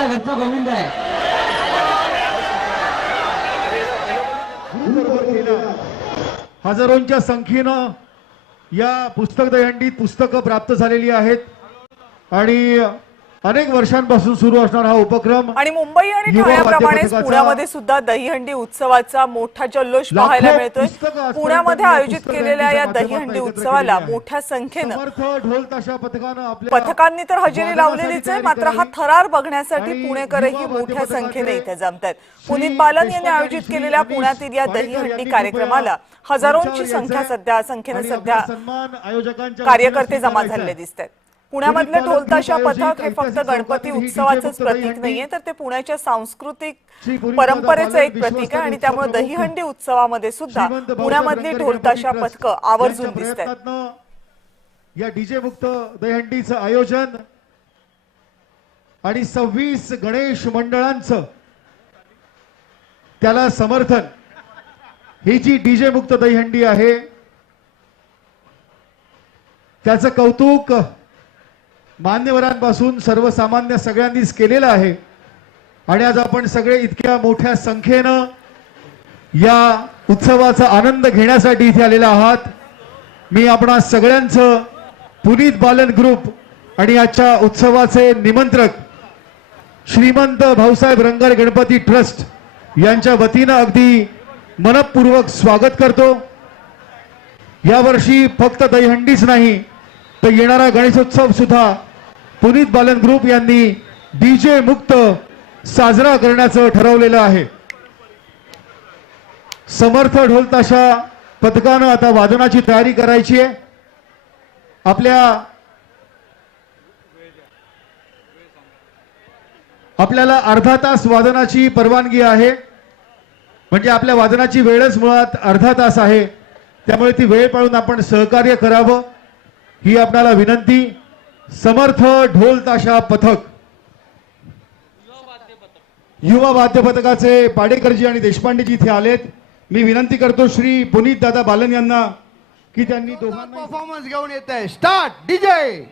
आपल्या घरचा गोविंद आहे. हजारोंच्या संख्येनं या पुस्तक दहीहंडीत पुस्तकं प्राप्त झालेली आहेत आणि अनेक वर्षांपासून सुरू असणारा हा उपक्रम आणि मुंबई आणि युवा ठाण्याप्रमाणे वाद्यपथकाचा पुण्यामध्ये सुद्धा दहीहंडी उत्सवाचा मोठा जल्लोष पाहायला मिळतोय. पुण्यामध्ये आयोजित केलेल्या या दहीहंडी उत्सवाला मोठ्या संख्येनं समर्थ ढोल ताशा पथकानं आपल्या पथकांनी तर हजेरी लावलेलीच आहे, मात्र हा थरार बघण्यासाठी पुणेकरही मोठ्या संख्येने इथे जमतायत. पुनीत बालन यांनी आयोजित केलेल्या पुण्यातील या दहीहंडी कार्यक्रमाला हजारोंची संख्येने सध्या कार्यकर्ते जमा झालेले दिसत आहेत. पुण्यामधले ढोलताशा पथक हे फक्त गणपती उत्सवाचंच प्रतीक नाहीये, तर ते पुण्याच्या सांस्कृतिक परंपरेचं एक प्रतीक आहे आणि त्यामुळे दहीहंडी उत्सवामध्ये सुद्धा पुण्यामधली ढोलताशा पथकं आवर्जून दिसत आहेत. या डीजे मुक्त दहीहंडीचं आयोजन आणि 26 गणेश मंडळांचं त्याला समर्थन, ही जी डीजे मुक्त दहीहंडी आहे त्याचं कौतुक मान्यवरांपासून सर्वसामान्य सगळ्यांनीच केलेलं आहे. आणि आज आपण सगळे इतक्या मोठ्या संख्येनं या उत्सवाचा आनंद घेण्यासाठी इथे आलेला आहात. मी आपणा सगळ्यांचं पुनीत बालन ग्रुप आणि आजच्या उत्सवाचे निमंत्रक श्रीमंत भाऊसाहेब रंगार गणपती ट्रस्ट यांच्या वतीनं अगदी मनपूर्वक स्वागत करतो. यावर्षी फक्त दहीहंडीच नाही तर येणारा गणेशोत्सव सुद्धा पुनीत बालन ग्रुप यांनी डीजे मुक्त साजरा करण्याचं ठरवलेलं आहे. समर्थ ढोलताशा पथकानं आता वादनाची तयारी करायची आहे. आपल्याला अर्धा तास वादनाची परवानगी आहे, म्हणजे आपल्या वादनाची वेळच मुळात अर्धा तास आहे, त्यामुळे ती वेळ पाळून आपण सहकार्य करावं ही आपल्याला विनंती. समर्थ ढोल ताशा पथक, युवा वाद्य पथकाचे पाडेकरजी आणि देशपांडेजी इथे आलेत. मी विनंती करतो श्री पुनीत दादा बालन यांना की त्यांनी दोघांना परफॉर्मन्स घेऊन येत आहे. Start DJ.